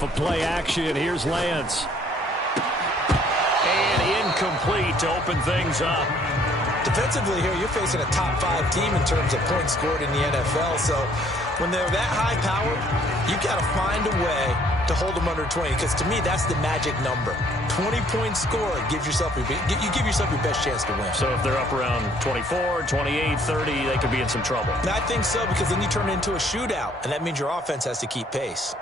off of play action. Here's Lance. And incomplete to open things up. Defensively here, you're facing a top-5 team in terms of points scored in the NFL. So when they're that high-powered, you've got to find a way to hold them under 20. Because to me, that's the magic number. 20 points scored gives yourself you give yourself your best chance to win. So if they're up around 24, 28, 30, they could be in some trouble. And I think so, because then you turn it into a shootout, and that means your offense has to keep pace.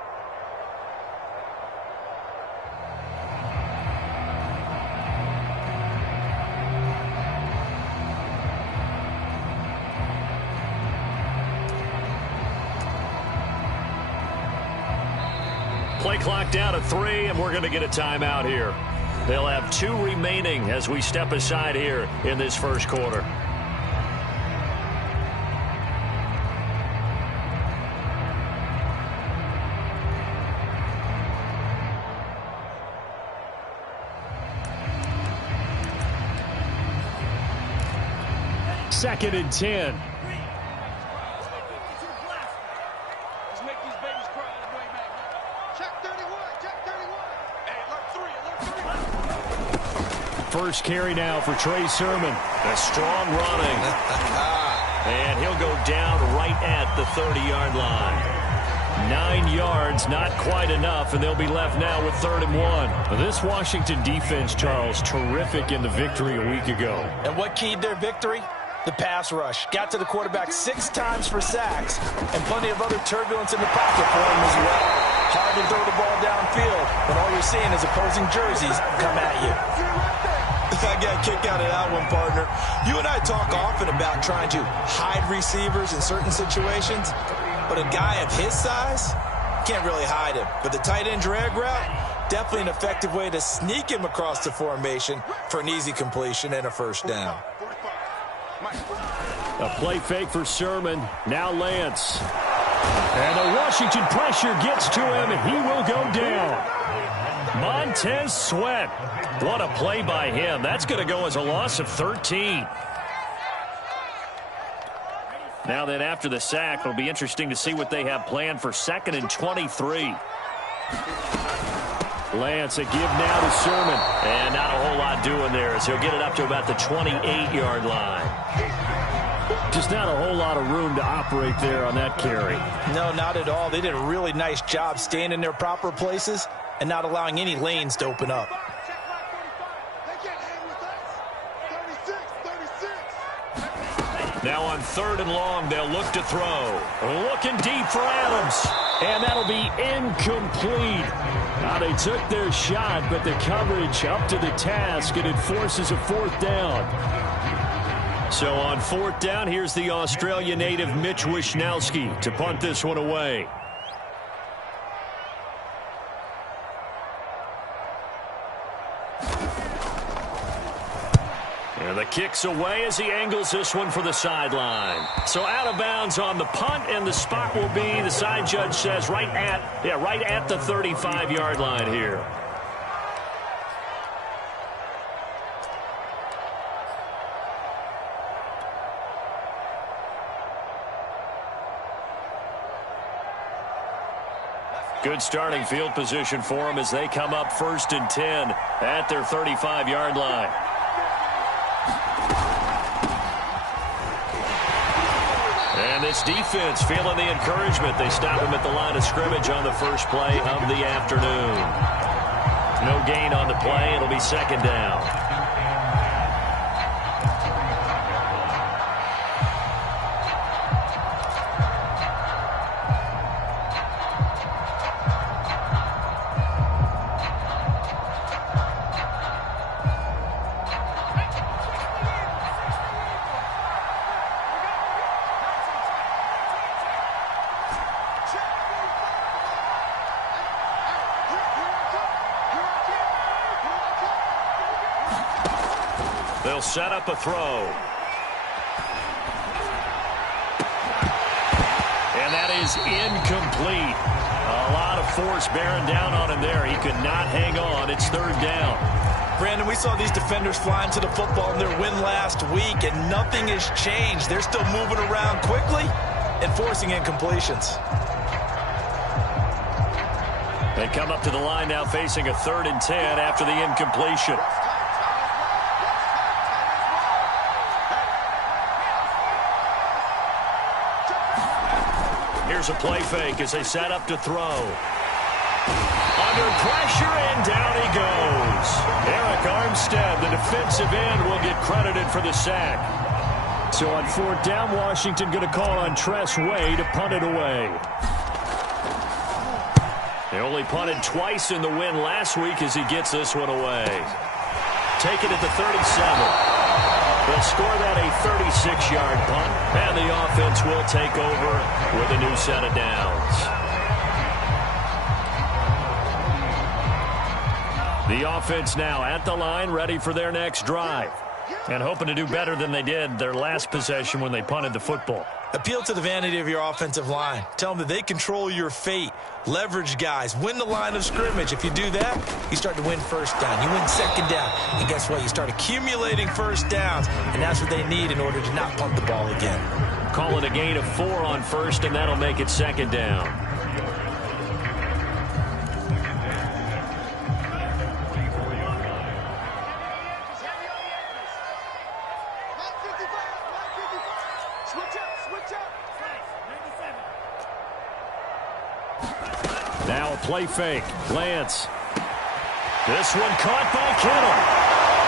Play clock down to 3, and we're going to get a timeout here. They'll have 2 remaining as we step aside here in this first quarter. Second and 10. First carry now for Trey Sermon. A strong running. And he'll go down right at the 30-yard line. 9 yards, not quite enough, and they'll be left now with 3rd and 1. This Washington defense, Charles, terrific in the victory a week ago. And what keyed their victory? The pass rush. Got to the quarterback 6 times for sacks, and plenty of other turbulence in the pocket for him as well. Hard to throw the ball downfield when all you're seeing is opposing jerseys come at you. I got a kick out of that one, partner. You and I talk often about trying to hide receivers in certain situations, but a guy of his size can't really hide him. But the tight end drag route, definitely an effective way to sneak him across the formation for an easy completion and a first down. A play fake for Sermon. Now Lance. And the Washington pressure gets to him, and he will go down. Montez Sweat. What a play by him. That's going to go as a loss of 13. Now then, after the sack, it'll be interesting to see what they have planned for 2nd and 23. Lance, a give now to Sermon. And not a whole lot doing there as he'll get it up to about the 28-yard line. Just not a whole lot of room to operate there on that carry. No, not at all. They did a really nice job staying in their proper places and not allowing any lanes to open up. Now on 3rd and long, they'll look to throw. Looking deep for Adams. And that'll be incomplete. Now they took their shot, but the coverage up to the task, and it forces a 4th down. So on 4th down, here's the Australia native Mitch Wishnowsky to punt this one away. And the kick's away as he angles this one for the sideline. So out of bounds on the punt, and the spot will be, the side judge says, right at the 35-yard line here. Good starting field position for them as they come up 1st and 10 at their 35-yard line. And this defense feeling the encouragement. They stop him at the line of scrimmage on the first play of the afternoon. No gain on the play. It'll be 2nd down. They'll set up a throw. And that is incomplete. A lot of force bearing down on him there. He could not hang on. It's 3rd down. Brandon, we saw these defenders flying to the football in their win last week, and nothing has changed. They're still moving around quickly and forcing incompletions. They come up to the line now facing a 3rd and 10 after the incompletion. Here's a play fake as they set up to throw. Under pressure, and down he goes. Eric Armstead, the defensive end, will get credited for the sack. So on 4th down, Washington going to call on Tress Way to punt it away. They only punted twice in the win last week as he gets this one away. Take it at the 37. They'll score that a 36-yard punt, and the offense will take over with a new set of downs. The offense now at the line, ready for their next drive, and hoping to do better than they did their last possession when they punted the football. Appeal to the vanity of your offensive line. Tell them that they control your fate. Leverage guys. Win the line of scrimmage. If you do that, you start to win 1st down. You win 2nd down. And guess what? You start accumulating 1st downs. And that's what they need in order to not punt the ball again. Call it a gain of 4 on 1st, and that'll make it 2nd down. Now a play fake. Lance. This one caught by Kittle.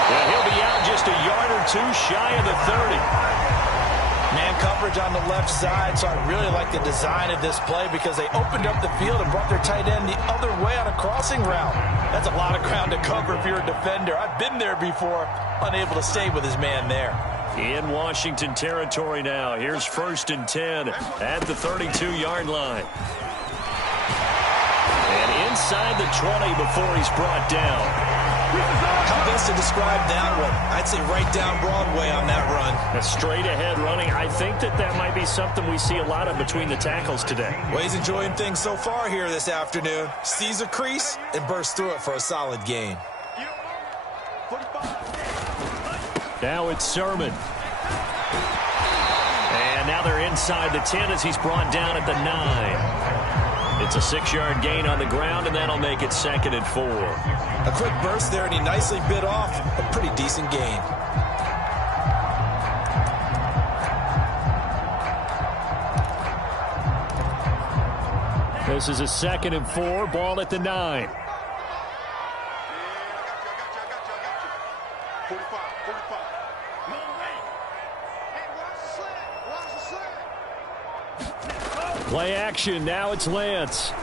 And he'll be out just a yard or 2 shy of the 30. Man coverage on the left side, so I really like the design of this play because they opened up the field and brought their tight end the other way on a crossing route. That's a lot of ground to cover if you're a defender. I've been there before, unable to stay with his man there. In Washington territory now. Here's 1st and 10 at the 32-yard line. And inside the 20 before he's brought down. How best to describe that one? I'd say right down Broadway on that run. A straight-ahead running. I think that might be something we see a lot of between the tackles today. Well, he's enjoying things so far here this afternoon. Sees a crease and bursts through it for a solid gain. Now it's Sermon. And now they're inside the 10 as he's brought down at the 9. It's a 6-yard gain on the ground, and that'll make it 2nd and 4. A quick burst there, and he nicely bit off a pretty decent gain. This is a 2nd and 4, ball at the 9. Play action. Now it's Lance. And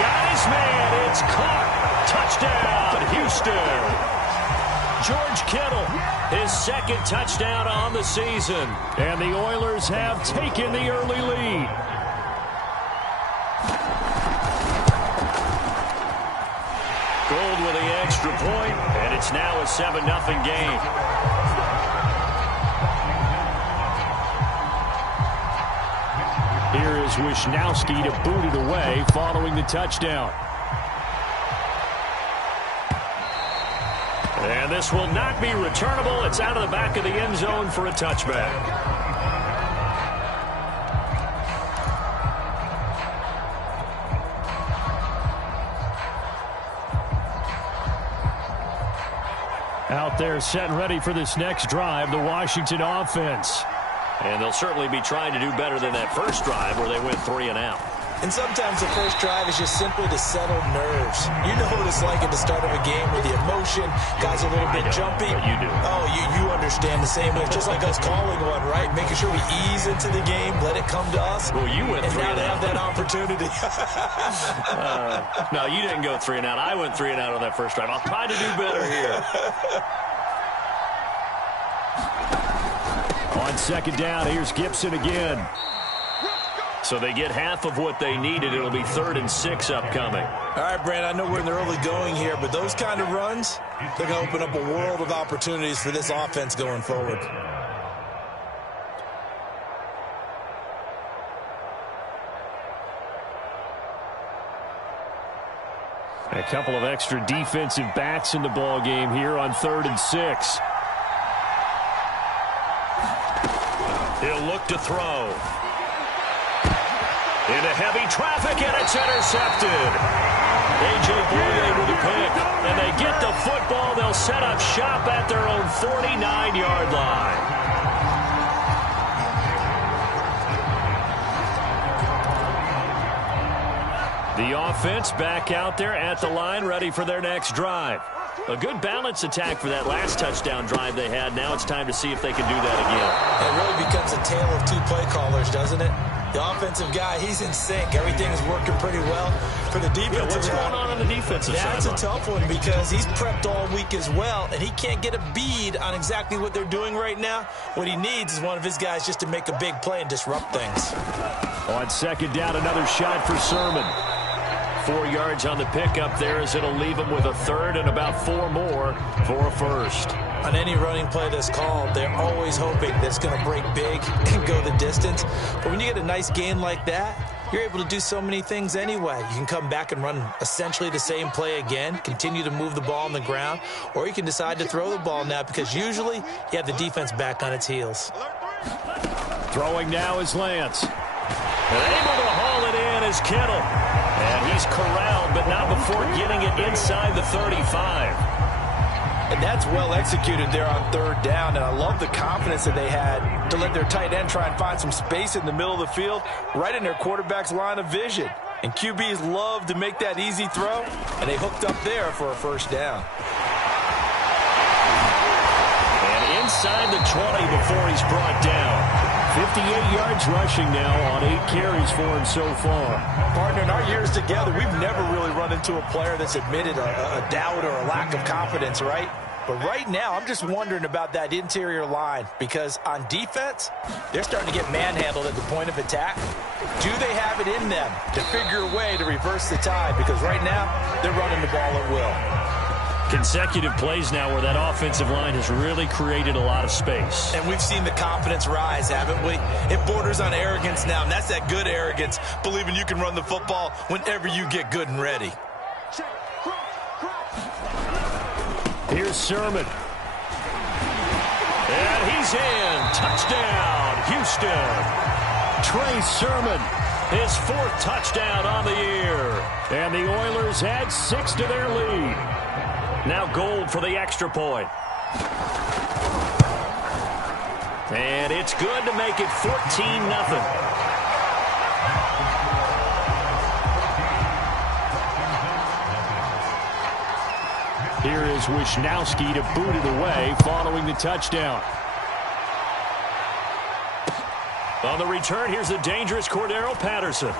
got his man. It's caught. Touchdown, Houston. George Kittle, his 2nd touchdown on the season. And the Oilers have taken the early lead. Gold with the extra point, and it's now a 7-0 game. Here is Wisnowski to boot it away following the touchdown. And this will not be returnable. It's out of the back of the end zone for a touchback. Out there set and ready for this next drive, the Washington offense. And they'll certainly be trying to do better than that first drive where they went 3 and out. And sometimes the first drive is just simply to settle nerves. You know what it's like at the start of a game with the emotion. Guys a little bit jumpy. You do. Oh, you understand the same way. It's just like us calling one, right? Making sure we ease into the game, let it come to us. Well, you went 3 and and out. And now they have that opportunity. No, you didn't go 3 and out. I went 3 and out on that first drive. I'll try to do better here. On 2nd down, here's Gibson again. So they get half of what they needed. It'll be 3rd and 6 upcoming. All right, Brand, I know we're in the early going here, but those kind of runs, they're going to open up a world of opportunities for this offense going forward. A couple of extra defensive backs in the ball game here on 3rd and 6. He'll look to throw. Into heavy traffic, and it's intercepted. A.J. Bouye with a pick, and they get the football. They'll set up shop at their own 49-yard line. The offense back out there at the line, ready for their next drive. A good balance attack for that last touchdown drive they had. Now it's time to see if they can do that again. It really becomes a tale of two play callers, doesn't it? The offensive guy, he's in sync. Everything is working pretty well. For the defensive what's going on the defensive side? That's a tough one because he's prepped all week as well, and he can't get a bead on exactly what they're doing right now. What he needs is one of his guys just to make a big play and disrupt things. On second down, another shot for Sermon. 4 yards on the pickup there as it'll leave him with a third and about 4 more for a first. On any running play that's called, they're always hoping that it's going to break big and go the distance. But when you get a nice gain like that, you're able to do so many things anyway. You can come back and run essentially the same play again, continue to move the ball on the ground, or you can decide to throw the ball now because usually you have the defense back on its heels. Throwing now is Lance. And able to haul it in is Kittle. And he's corralled, but not before getting it inside the 35. And that's well executed there on third down. And I love the confidence that they had to let their tight end try and find some space in the middle of the field, right in their quarterback's line of vision. And QBs love to make that easy throw, and they hooked up there for a first down. And inside the 20 before he's brought down. 58 yards rushing now on 8 carries for him so far. Partner, in our years together, we've never really run into a player that's admitted a doubt or a lack of confidence, right? But right now, I'm just wondering about that interior line because on defense, they're starting to get manhandled at the point of attack. Do they have it in them to figure a way to reverse the tide? Because right now, they're running the ball at will. Consecutive plays now where that offensive line has really created a lot of space. And we've seen the confidence rise, haven't we? It borders on arrogance now, and that's that good arrogance, believing you can run the football whenever you get good and ready. Here's Sermon. And he's in. Touchdown, Houston. Trey Sermon, his 4th touchdown on the year. And the Oilers add 6 to their lead. Now Gold for the extra point. And it's good to make it 14-0. Here is Wisnowski to boot it away following the touchdown. On the return, here's the dangerous Cordero Patterson.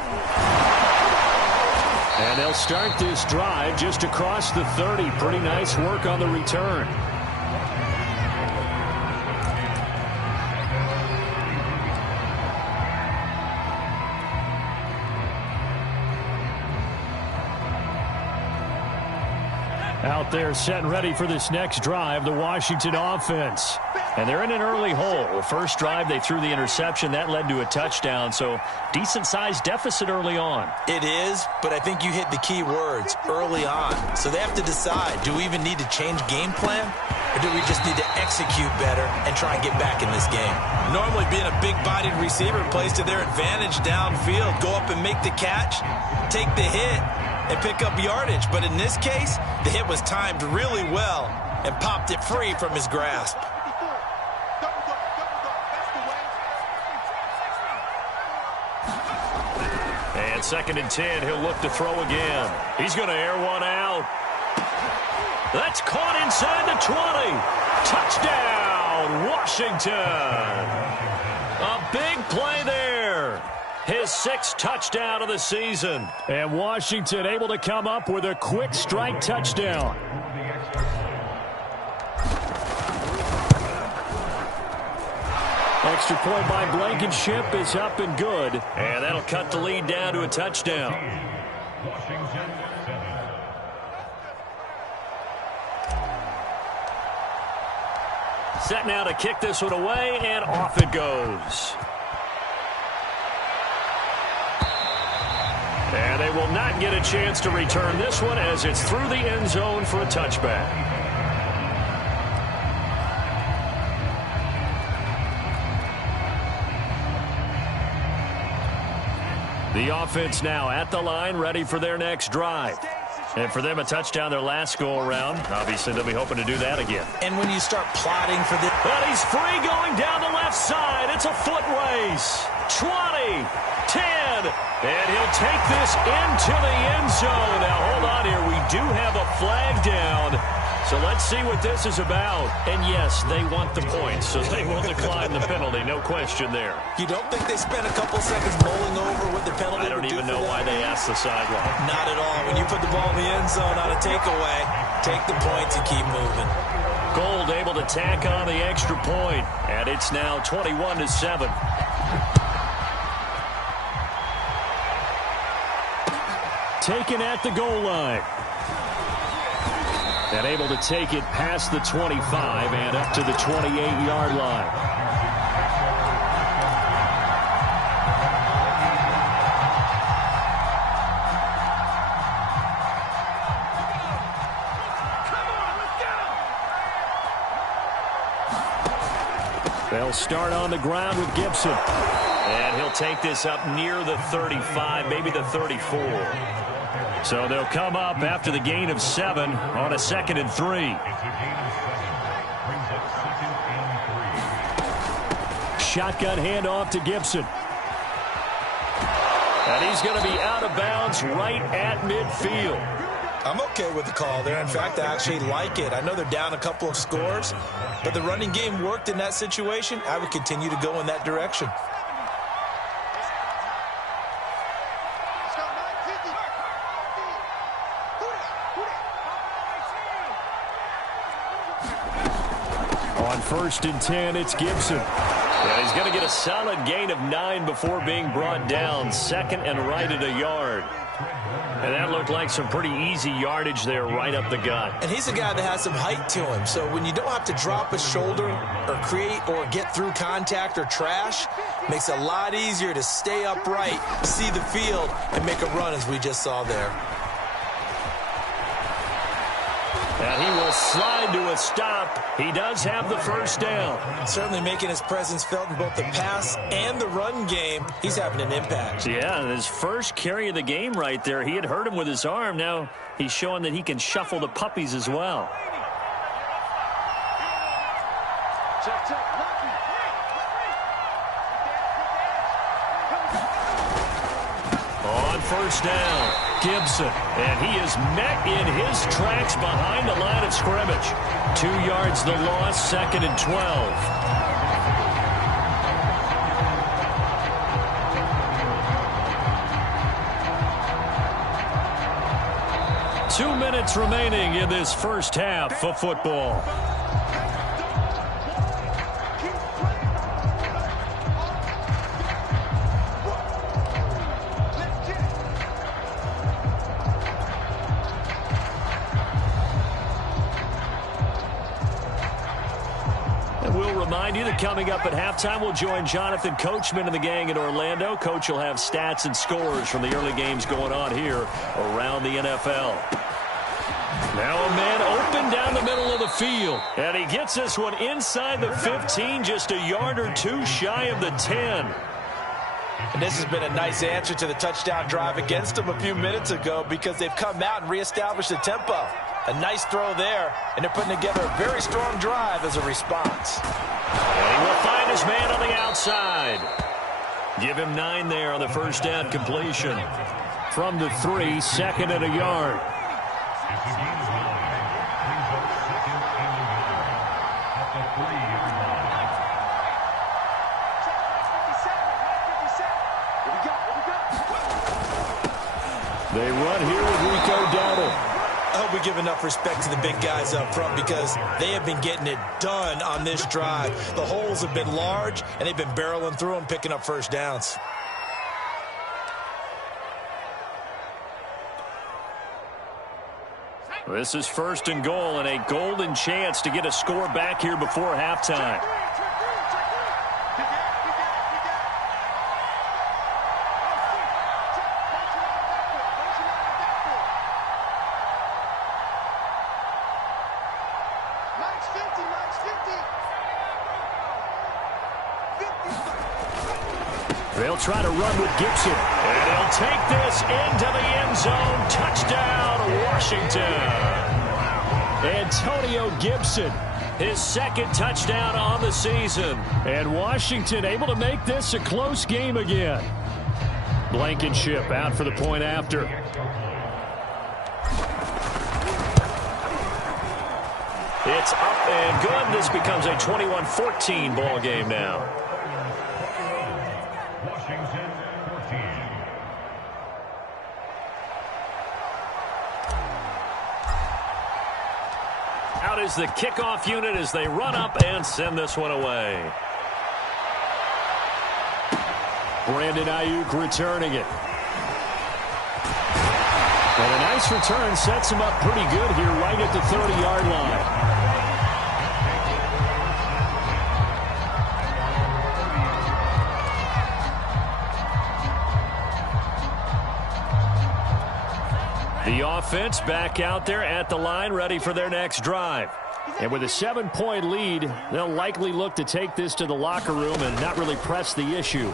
And they'll start this drive just across the 30. Pretty nice work on the return. Out there set and ready for this next drive, the Washington offense. And they're in an early hole. First drive, they threw the interception. That led to a touchdown, so decent-sized deficit early on. It is, but I think you hit the key words, early on. So they have to decide, do we even need to change game plan? Or do we just need to execute better and try and get back in this game? Normally being a big-bodied receiver plays to their advantage downfield. Go up and make the catch, take the hit, and pick up yardage. But in this case, the hit was timed really well and popped it free from his grasp. And 2nd and 10, he'll look to throw again. He's going to air one out. That's caught inside the 20. Touchdown, Washington. A big play there. His 6th touchdown of the season. And Washington able to come up with a quick strike touchdown. Extra point by Blankenship is up and good. And that'll cut the lead down to a touchdown. Set now to kick this one away, and off it goes. And they will not get a chance to return this one as it's through the end zone for a touchback. The offense now at the line, ready for their next drive. And for them, a touchdown their last go-around. Obviously, they'll be hoping to do that again. And when you start plotting for this... But he's free going down the left side. It's a foot race. 20, 10, and he'll take this into the end zone. Now, hold on here. We do have a flag down. So let's see what this is about. And yes, they want the points, so they will decline the penalty. No question there. You don't think they spent a couple seconds mulling over what the penalty I don't even know why they asked the sideline. Not at all. When you put the ball in the end zone on a takeaway, take the points and keep moving. Gold able to tack on the extra point, and it's now 21-7. Taken at the goal line. And able to take it past the 25 and up to the 28-yard line. They'll start on the ground with Gibson. And he'll take this up near the 35, maybe the 34. So they'll come up after the gain of 7 on a 2nd and 3. Shotgun handoff to Gibson. And he's going to be out of bounds right at midfield. I'm okay with the call there. In fact, I actually like it. I know they're down a couple of scores, but the running game worked in that situation. I would continue to go in that direction. On 1st and 10, it's Gibson. And he's going to get a solid gain of 9 before being brought down. 2nd and right at a yard. And that looked like some pretty easy yardage there right up the gut. And he's a guy that has some height to him. So when you don't have to drop a shoulder or create or get through contact or trash, makes it a lot easier to stay upright, see the field, and make a run as we just saw there. And he will slide to a stop. He does have the first down. Certainly making his presence felt in both the pass and the run game. He's having an impact. Yeah, his first carry of the game right there. He had hurt him with his arm. Now he's showing that he can shuffle the puppies as well. On 1st down, Gibson, and he is met in his tracks behind the line of scrimmage. 2 yards the loss, 2nd and 12. Two minutes remaining in this first half of football. Coming up at halftime, we'll join Jonathan Coachman and the gang in Orlando. Coach will have stats and scores from the early games going on here around the NFL. Now a man open down the middle of the field. And he gets this one inside the 15, just a yard or two shy of the 10. And this has been a nice answer to the touchdown drive against them a few minutes ago because they've come out and reestablished the tempo. A nice throw there, and they're putting together a very strong drive as a response. And he will find his man on the outside. Give him 9 there on the first down completion. From the 3, 2nd and a yard. They run here with Rico Dowdle. I hope we give enough respect to the big guys up front because they have been getting it done on this drive. The holes have been large, and they've been barreling through them, picking up first downs. This is 1st and goal and a golden chance to get a score back here before halftime. They'll try to run with Gibson. And he'll take this into the end zone. Touchdown, Washington. Antonio Gibson, his second touchdown on the season. And Washington able to make this a close game again. Blankenship out for the point after. It's up and good. This becomes a 21-14 ball game now. Out is the kickoff unit as they run up and send this one away. Brandon Ayuk returning it. And a nice return sets him up pretty good here right at the 30-yard line. The offense back out there at the line, ready for their next drive. And with a 7-point lead, they'll likely look to take this to the locker room and not really press the issue.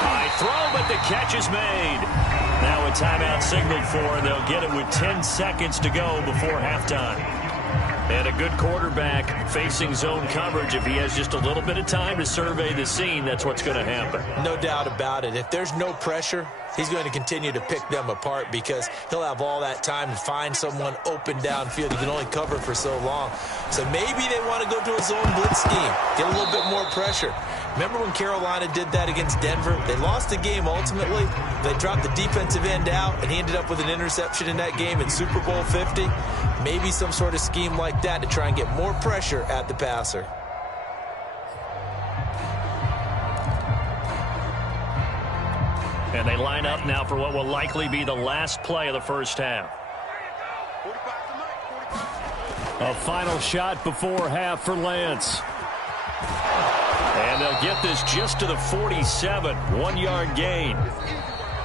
High throw, but the catch is made. Now a timeout signaled for, and they'll get it with 10 seconds to go before halftime. And a good quarterback facing zone coverage. If he has just a little bit of time to survey the scene, that's what's going to happen. No doubt about it. If there's no pressure, he's going to continue to pick them apart because he'll have all that time to find someone open downfield. He can only cover for so long. So maybe they want to go to a zone blitz scheme, get a little bit more pressure. Remember when Carolina did that against Denver? They lost the game ultimately. They dropped the defensive end out, and he ended up with an interception in that game in Super Bowl 50. Maybe some sort of scheme like that to try and get more pressure at the passer. And they line up now for what will likely be the last play of the first half. A final shot before half for Lance. And they'll get this just to the 47, 1-yard gain.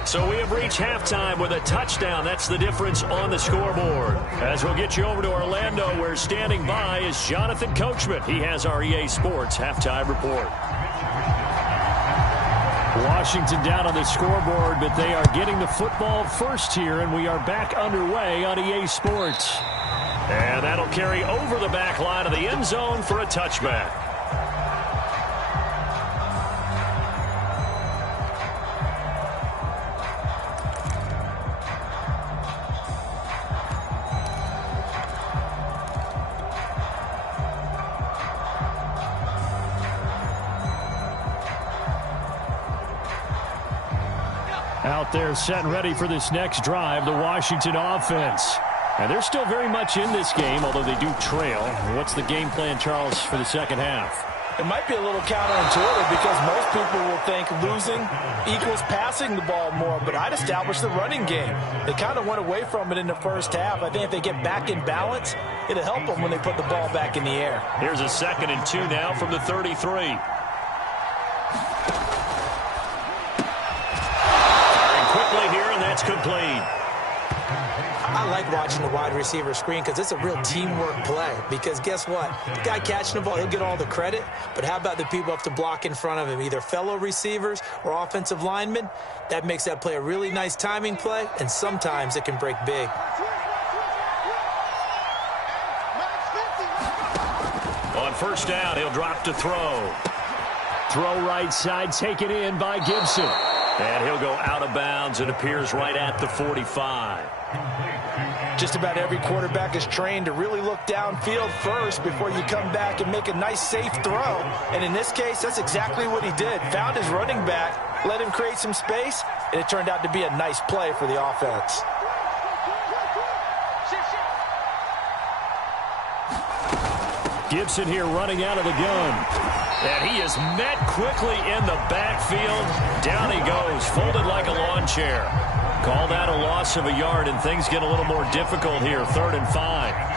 So we have reached halftime with a touchdown. That's the difference on the scoreboard. As we'll get you over to Orlando, where standing by is Jonathan Coachman. He has our EA Sports halftime report. Washington down on the scoreboard, but they are getting the football first here, and we are back underway on EA Sports. And that'll carry over the back line of the end zone for a touchback. Out there set and ready for this next drive, the Washington offense. And they're still very much in this game, although they do trail. What's the game plan, Charles, for the second half? It might be a little counterintuitive because most people will think losing equals passing the ball more, but I'd establish the running game. They kind of went away from it in the first half. I think if they get back in balance, it'll help them when they put the ball back in the air. Here's a 2nd and 2 now from the 33. That's complete. I like watching the wide receiver screen because it's a real teamwork play. Because guess what? The guy catching the ball, he'll get all the credit. But how about the people up to block in front of him, either fellow receivers or offensive linemen? That makes that play a really nice timing play, and sometimes it can break big. On first down, he'll drop to throw. Throw right side, taken in by Gibson. And he'll go out of bounds. It appears right at the 45. Just about every quarterback is trained to really look downfield first before you come back and make a nice, safe throw. And in this case, that's exactly what he did. Found his running back, let him create some space, and it turned out to be a nice play for the offense. Gibson here running out of the gun. And he is met quickly in the backfield. Down he goes, folded like a lawn chair. Called out a loss of a yard, and things get a little more difficult here. 3rd and 5.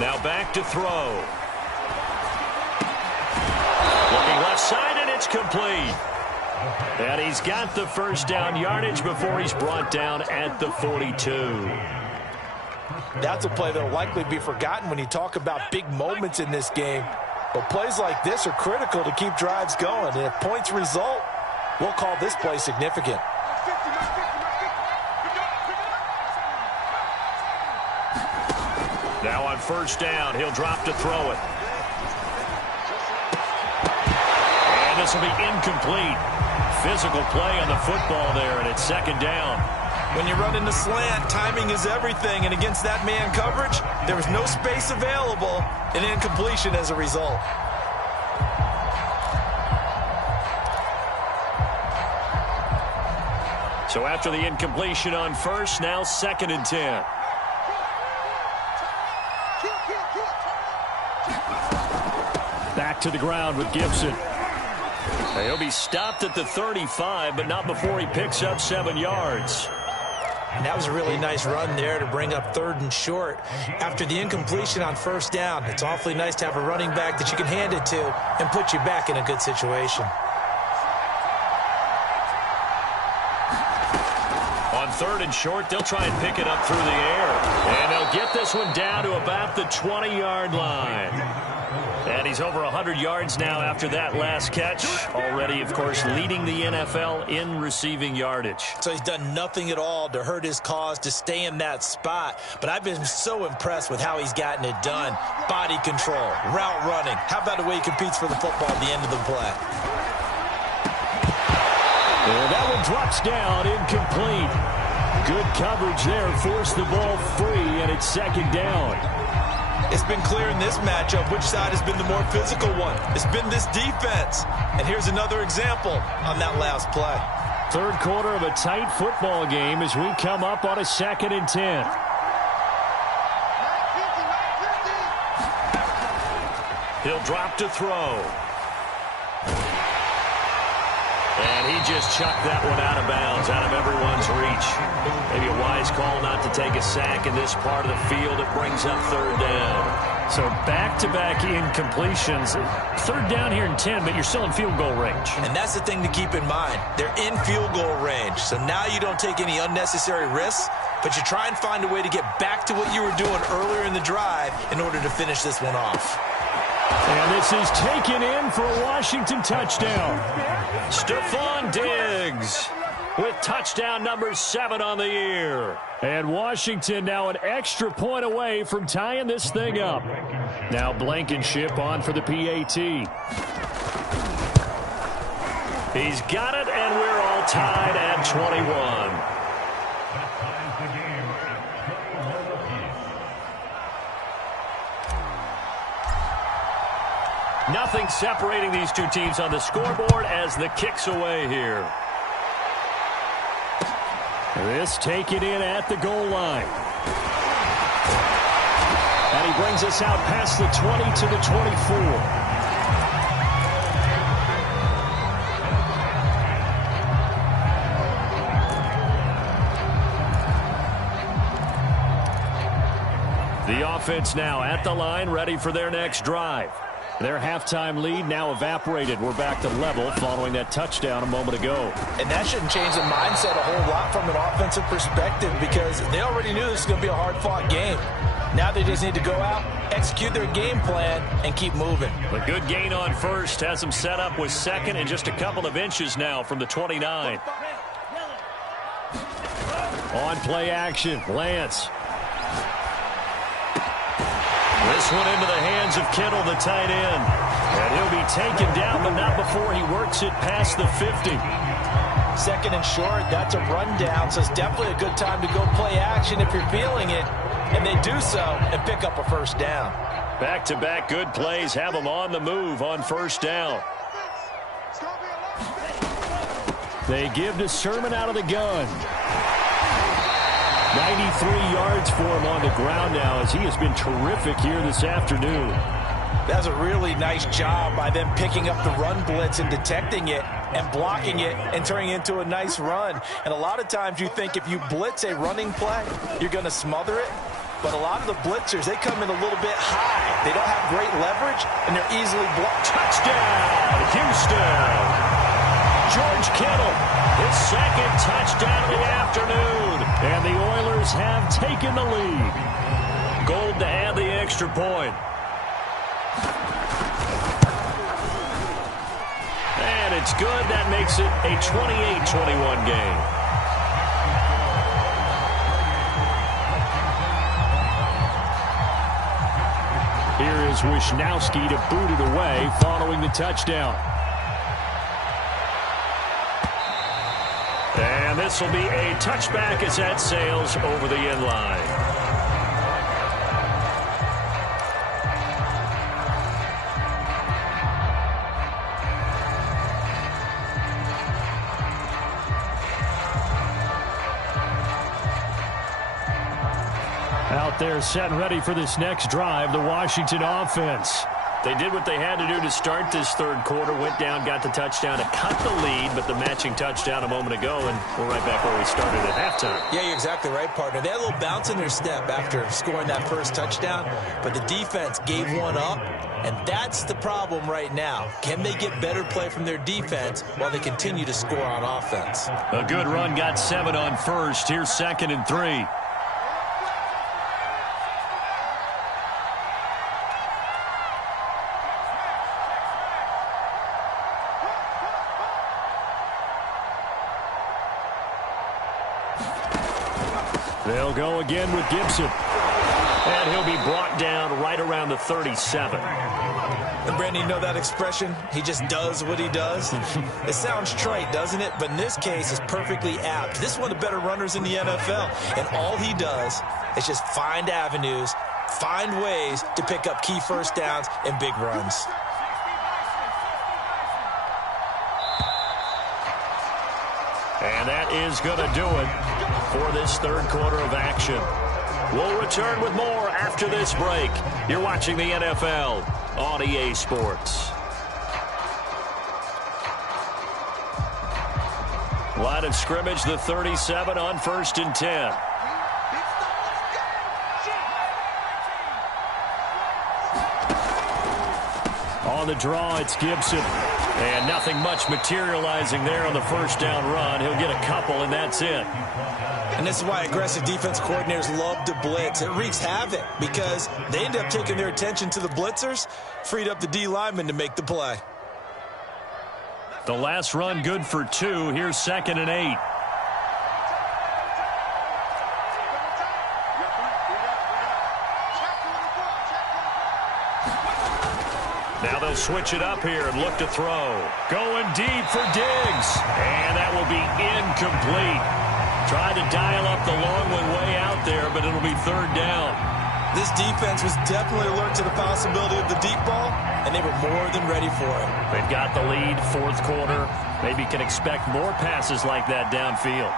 Now back to throw. Looking left side, and it's complete. And he's got the first down yardage before he's brought down at the 42. That's a play that will likely be forgotten when you talk about big moments in this game. But plays like this are critical to keep drives going. And if points result, we'll call this play significant. Now on first down, he'll drop to throw it. And this will be incomplete. Physical play on the football there, and it's second down. When you run in the slant, timing is everything, and against that man coverage, there was no space available, and incompletion as a result. So after the incompletion on first, now 2nd and 10. Back to the ground with Gibson. He'll be stopped at the 35, but not before he picks up 7 yards. And that was a really nice run there to bring up 3rd and short. After the incompletion on first down, it's awfully nice to have a running back that you can hand it to and put you back in a good situation. On 3rd and short, they'll try and pick it up through the air. And they'll get this one down to about the 20-yard line. And he's over 100 yards now after that last catch. Already, of course, leading the NFL in receiving yardage. So he's done nothing at all to hurt his cause to stay in that spot. But I've been so impressed with how he's gotten it done. Body control, route running. How about the way he competes for the football at the end of the play? And that one drops down, incomplete. Good coverage there, forced the ball free, and it's 2nd down. It's been clear in this matchup which side has been the more physical one. It's been this defense. And here's another example on that last play. 3rd quarter of a tight football game as we come up on a 2nd and 10. He'll drop to throw. And he just chucked that one out of bounds, out of everyone's reach. Maybe a wise call not to take a sack in this part of the field. It brings up 3rd down. So back-to-back incompletions. 3rd down here in 10, but you're still in field goal range. And that's the thing to keep in mind. They're in field goal range. So now you don't take any unnecessary risks, but you try and find a way to get back to what you were doing earlier in the drive in order to finish this one off. And this is taken in for a Washington touchdown. Stephon Diggs with touchdown number 7 on the year. And Washington now an extra point away from tying this thing up. Now Blankenship on for the PAT. He's got it, and we're all tied at 21. Nothing separating these two teams on the scoreboard as the kick's away here. This taken in at the goal line. And he brings us out past the 20 to the 24. The offense now at the line, ready for their next drive. Their halftime lead now evaporated. We're back to level following that touchdown a moment ago. And that shouldn't change the mindset a whole lot from an offensive perspective because they already knew this was going to be a hard-fought game. Now they just need to go out, execute their game plan, and keep moving. A good gain on first has them set up with 2nd and just a couple of inches now from the 29. On play action, Lance. This one into the hands of Kittle, the tight end. And he'll be taken down, but not before he works it past the 50. 2nd and short, that's a rundown, so it's definitely a good time to go play action if you're feeling it. And they do so and pick up a first down. Back-to-back good plays have them on the move on first down. They give to Sermon out of the gun. 93 yards for him on the ground now as he has been terrific here this afternoon. That's a really nice job by them picking up the run blitz and detecting it and blocking it and turning it into a nice run. And a lot of times you think if you blitz a running play, you're going to smother it. but a lot of the blitzers, they come in a little bit high. They don't have great leverage, and they're easily blocked. Touchdown, Houston. George Kittle, his second touchdown of the afternoon. And the Oilers have taken the lead. Gold to add the extra point. And it's good. That makes it a 28-21 game. Here is Wisnowski to boot it away following the touchdown. And this will be a touchback as that sails over the end line. Out there set and ready for this next drive, the Washington offense. They did what they had to do to start this third quarter, went down, got the touchdown to cut the lead, but the matching touchdown a moment ago, and we're right back where we started at halftime. Yeah, you're exactly right, partner. They had a little bounce in their step after scoring that first touchdown, but the defense gave one up, and that's the problem right now. Can they get better play from their defense while they continue to score on offense? A good run, got 7 on first. Here's 2nd and 3. They'll go again with Gibson. And he'll be brought down right around the 37. And Brandon, you know that expression? He just does what he does? It sounds trite, doesn't it? But in this case, it's perfectly apt. This is one of the better runners in the NFL. And all he does is just find avenues, find ways to pick up key first downs and big runs. And that is going to do it for this third quarter of action. We'll return with more after this break. You're watching the NFL on EA Sports. Line of scrimmage, the 37 on 1st and 10. On the draw, it's Gibson. And nothing much materializing there on the first down run. He'll get a couple, and that's it. And this is why aggressive defense coordinators love to blitz. It wreaks havoc because they end up taking their attention to the blitzers, freed up the D lineman to make the play. The last run good for 2. Here's 2nd and 8. Now they'll switch it up here and look to throw. Going deep for Diggs. And that will be incomplete. Tried to dial up the long one way out there, but it'll be 3rd down. This defense was definitely alert to the possibility of the deep ball, and they were more than ready for it. They've got the lead, 4th quarter. Maybe can expect more passes like that downfield.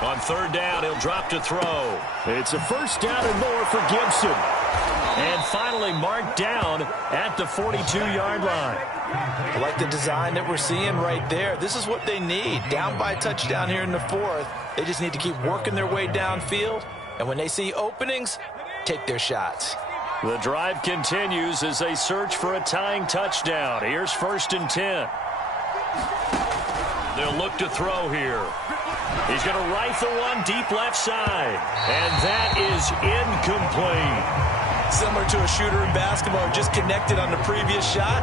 On 3rd down, he'll drop to throw. It's a 1st down and more for Gibson. And finally marked down at the 42-yard line. I like the design that we're seeing right there. This is what they need. Down by a touchdown here in the 4th. They just need to keep working their way downfield. And when they see openings, take their shots. The drive continues as they search for a tying touchdown. Here's 1st and 10. They'll look to throw here. He's going to rifle one deep left side. And that is incomplete. Similar to a shooter in basketball who just connected on the previous shot.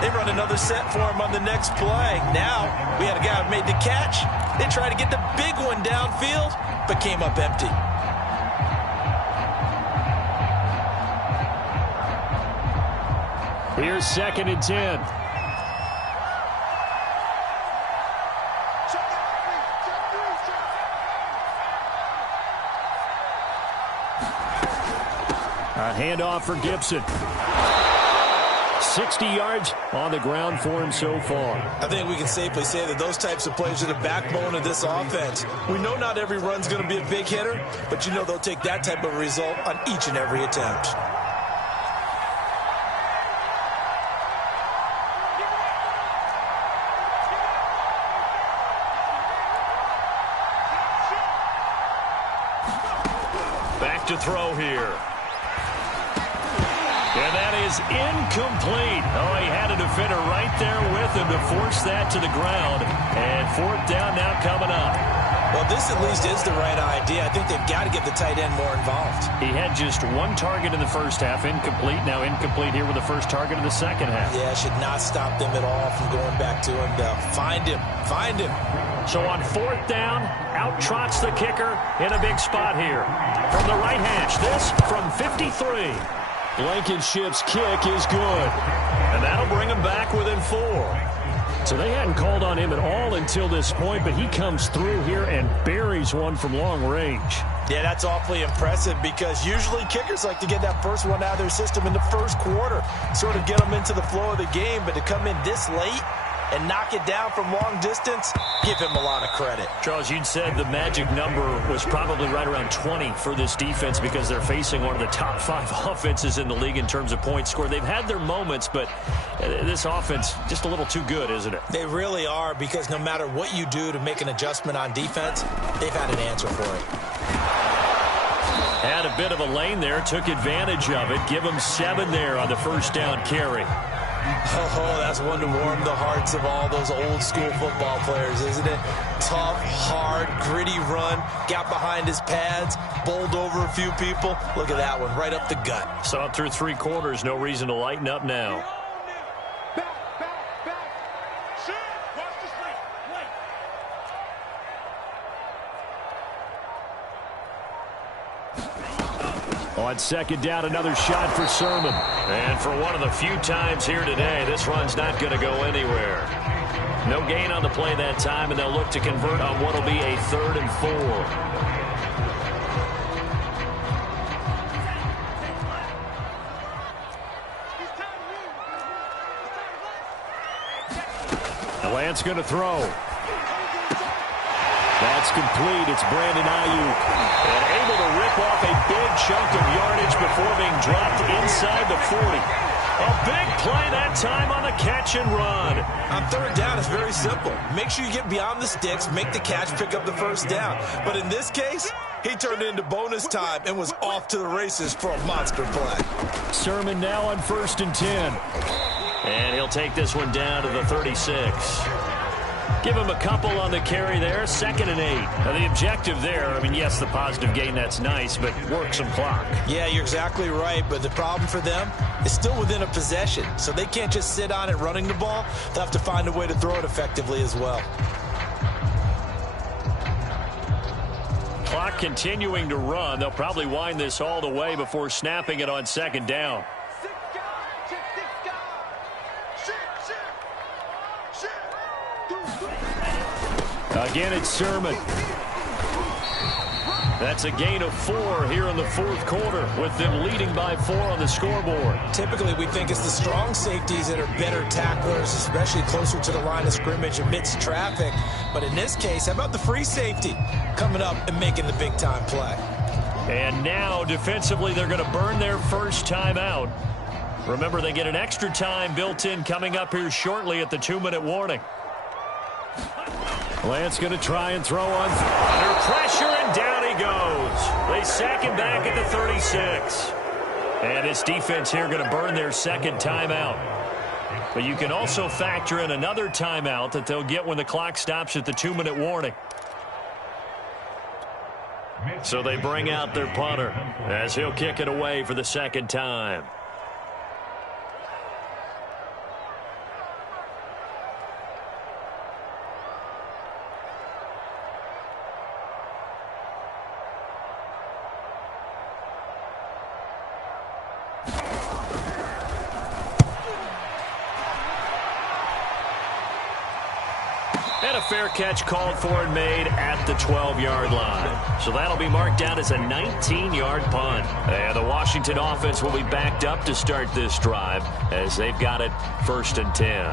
They run another set for him on the next play. Now, we had a guy who made the catch. They tried to get the big one downfield, but came up empty. Here's 2nd and 10. A handoff for Gibson. 60 yards on the ground for him so far. I think we can safely say that those types of plays are the backbone of this offense. We know not every run's going to be a big hitter, but you know they'll take that type of result on each and every attempt. to throw here. And that is incomplete. Oh, he had a defender right there with him to force that to the ground. And fourth down now coming up. Well, this at least is the right idea. I think they've got to get the tight end more involved. He had just one target in the first half, incomplete. Now incomplete here with the first target of the second half. Yeah, should not stop them at all from going back to him. Find him. Find him. So on fourth down, out trots the kicker in a big spot here. From the right hash, this from 53. Blankenship's kick is good. And that'll bring him back within 4. So they hadn't called on him at all until this point, but he comes through here and buries one from long range. Yeah, that's awfully impressive because usually kickers like to get that first one out of their system in the first quarter, sort of get them into the flow of the game, but to come in this late and knock it down from long distance, give him a lot of credit. Charles, you'd said the magic number was probably right around 20 for this defense because they're facing one of the top 5 offenses in the league in terms of points scored. They've had their moments, but this offense just a little too good, isn't it? They really are, because no matter what you do to make an adjustment on defense, they've had an answer for it. Had a bit of a lane there, took advantage of it. Give him 7 there on the first down carry. Oh, that's one to warm the hearts of all those old school football players, isn't it? Tough, hard, gritty run, got behind his pads, bowled over a few people. Look at that one, right up the gut. Saw it through 3 quarters, no reason to lighten up now. On second down, another shot for Sermon. And for one of the few times here today, this run's not going to go anywhere. No gain on the play that time, and they'll look to convert on what will be a 3rd and 4. Lance going to throw. That's complete. It's Brandon Ayuk. And able to rip off a big chunk of yardage before being dropped inside the 40. A big play that time on the catch and run. On third down, it's very simple. Make sure you get beyond the sticks, make the catch, pick up the first down. But in this case, he turned into bonus time and was off to the races for a monster play. Sermon now on 1st and 10. And he'll take this one down to the 36. Give him a couple on the carry there, 2nd and 8. Now the objective there, I mean, yes, the positive gain, that's nice, but work some clock. Yeah, you're exactly right, but the problem for them is still within a possession, so they can't just sit on it running the ball. They'll have to find a way to throw it effectively as well. Clock continuing to run. They'll probably wind this all the way before snapping it on 2nd down. Again, it's Sermon. That's a gain of 4 here in the 4th quarter, with them leading by 4 on the scoreboard. Typically, we think it's the strong safeties that are better tacklers, especially closer to the line of scrimmage amidst traffic. But in this case, how about the free safety coming up and making the big-time play? And now, defensively, they're going to burn their first timeout. Remember, they get an extra time built in coming up here shortly at the 2-minute warning. Lance going to try and throw on under pressure, and down he goes. They sack him back at the 36. And his defense here going to burn their 2nd timeout. But you can also factor in another timeout that they'll get when the clock stops at the 2-minute warning. So they bring out their punter as he'll kick it away for the 2nd time. And a fair catch called for and made at the 12-yard line. So that'll be marked down as a 19-yard punt. And the Washington offense will be backed up to start this drive as they've got it 1st and 10.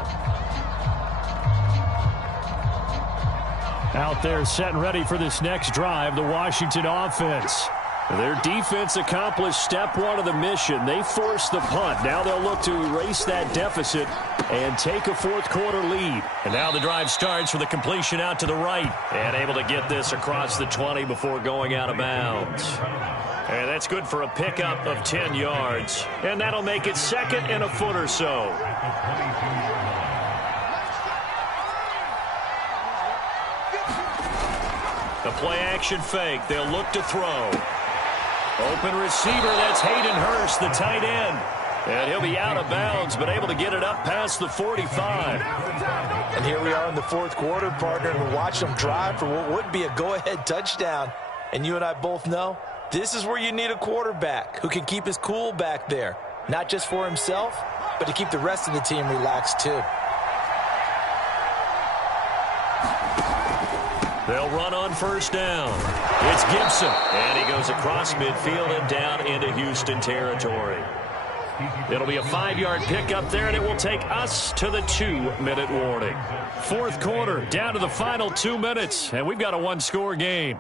Out there set and ready for this next drive, the Washington offense. Their defense accomplished step 1 of the mission. They forced the punt. Now they'll look to erase that deficit and take a 4th quarter lead. And now the drive starts with a completion out to the right. And able to get this across the 20 before going out of bounds. And that's good for a pickup of 10 yards. And that'll make it 2nd and a foot or so. The play-action fake. They'll look to throw. Open receiver. That's Hayden Hurst, the tight end. And he'll be out of bounds, but able to get it up past the 45. And here we are in the fourth quarter, partner, and we're watching them drive for what would be a go-ahead touchdown. And you and I both know this is where you need a quarterback who can keep his cool back there, not just for himself, but to keep the rest of the team relaxed too. They'll run on first down. It's Gibson, and he goes across midfield and down into Houston territory. It'll be a 5-yard pickup there, and it will take us to the 2-minute warning. Fourth quarter, down to the final 2 minutes, and we've got a one-score game.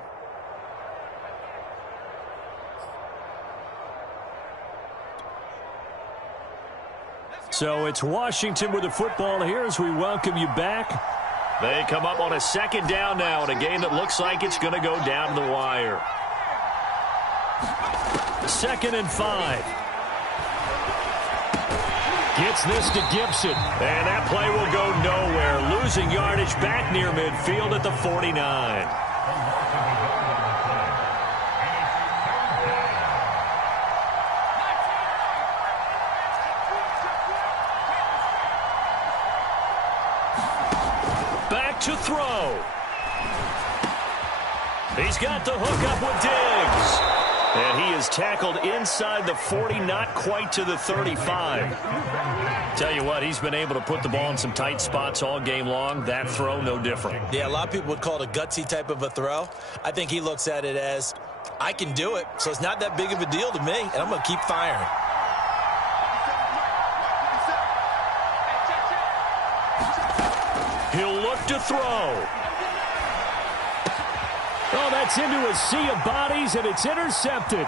So it's Washington with the football here as we welcome you back. They come up on a 2nd down now in a game that looks like it's going to go down to the wire. 2nd and 5. Gets this to Gibson. And that play will go nowhere. Losing yardage back near midfield at the 49. Back to throw. He's got the hook up with Diggs. And he is tackled inside the 40, not quite to the 35. Tell you what, he's been able to put the ball in some tight spots all game long. That throw, no different. Yeah, a lot of people would call it a gutsy type of a throw. I think he looks at it as, I can do it, so it's not that big of a deal to me, and I'm going to keep firing. He'll look to throw. Oh, that's into a sea of bodies, and it's intercepted.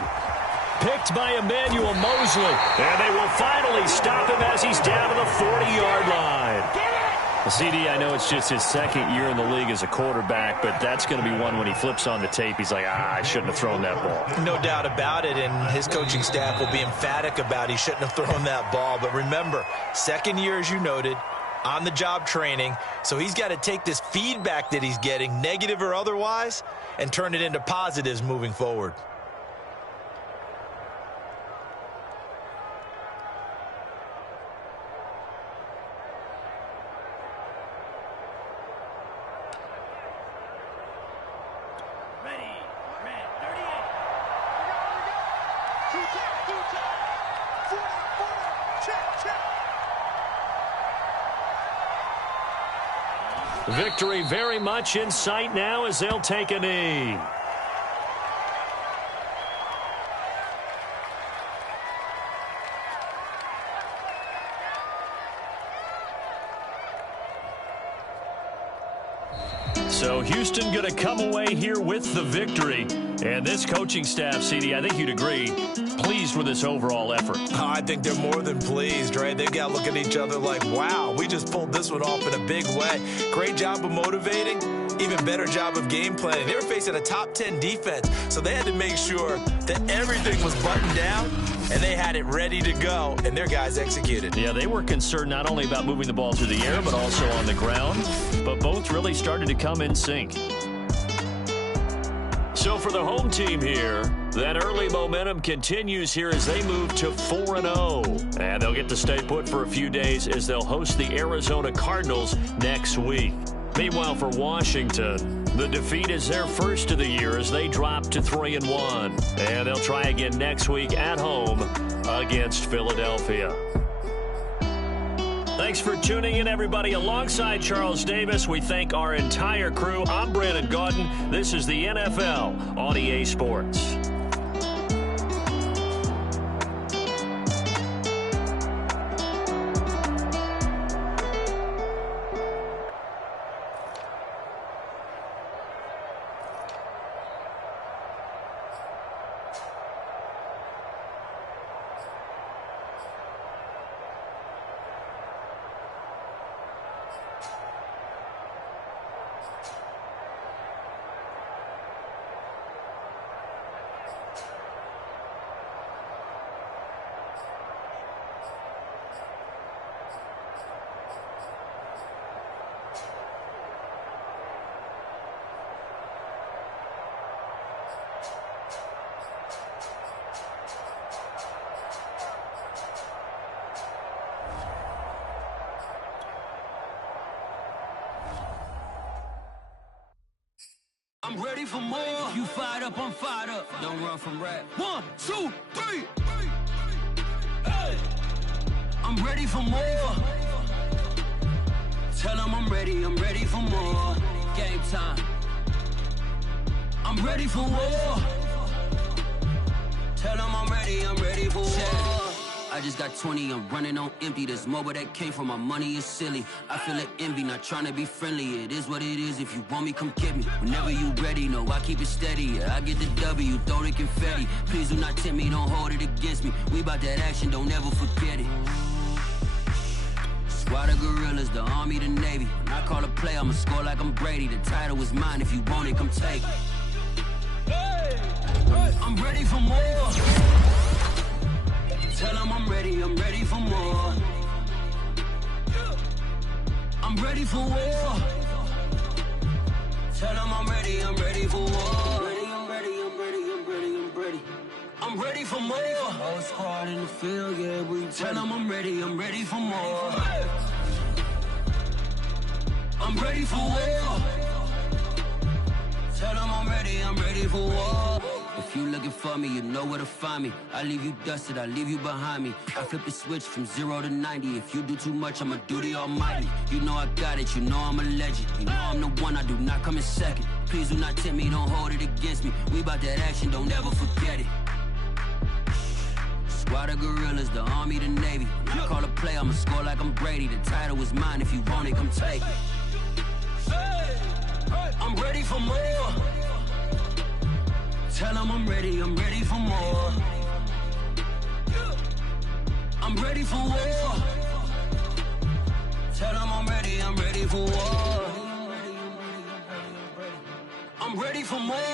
Picked by Emmanuel Mosley. And they will finally stop him as he's down to the 40-yard line. CD, I know it's just his 2nd year in the league as a quarterback, but that's going to be one when he flips on the tape. He's like, I shouldn't have thrown that ball. No doubt about it, and his coaching staff will be emphatic about he shouldn't have thrown that ball. But remember, 2nd year, as you noted, on-the-job training, so he's got to take this feedback that he's getting, negative or otherwise, and turn it into positives moving forward. Victory very much in sight now as they'll take a knee. So Houston going to come away here with the victory. And this coaching staff, CD, I think you'd agree, pleased with this overall effort. Oh, I think they're more than pleased, right? They've got to look at each other like, wow, we just pulled this one off in a big way. Great job of motivating. Even better job of game planning. They were facing a top 10 defense, so they had to make sure that everything was buttoned down, and they had it ready to go, and their guys executed. Yeah, they were concerned not only about moving the ball through the air, but also on the ground, but both really started to come in sync. So for the home team here, that early momentum continues here as they move to 4-0. And they'll get to stay put for a few days as they'll host the Arizona Cardinals next week. Meanwhile, for Washington, the defeat is their first of the year as they drop to 3-1. And they'll try again next week at home against Philadelphia. Thanks for tuning in, everybody. Alongside Charles Davis, we thank our entire crew. I'm Brandon Gaudin. This is the NFL on EA Sports. I'm ready for more. If you fired up, I'm fired up. Don't run from rap. 1, 2, 3. Hey. I'm ready for more. Tell them I'm ready for more. Game time. I'm ready for war. Tell them I'm ready for war. I just got 20, I'm running on empty. This mobile that came from my money is silly. I feel it envy, not trying to be friendly. It is what it is, if you want me, come get me. Whenever you ready, no, I keep it steady. Yeah, I get the W, throw the confetti. Please do not tempt me, don't hold it against me. We bout that action, don't ever forget it. Squad of gorillas, the army, the navy. When I call a play, I'ma score like I'm Brady. The title is mine, if you want it, come take it. I'm ready for more. Tell them I'm ready for more. I'm ready for war. Tell them I'm ready for war. I'm ready for more. Whole squad in the field, yeah, we tell them I'm ready for more. I'm ready for war. Tell them I'm ready for war. If you looking for me, you know where to find me. I leave you dusted, I leave you behind me. I flip the switch from 0 to 90. If you do too much, I'ma do the almighty. You know I got it, you know I'm a legend. You know I'm the one, I do not come in second. Please do not tempt me, don't hold it against me. We bout that action, don't ever forget it. Squad of gorillas, the army, the navy. When I call a play, I'ma score like I'm Brady. The title is mine, if you want it, come take it. I'm ready for more. Tell them I'm ready for more. I'm ready for war. Tell them I'm ready for war. I'm ready for more.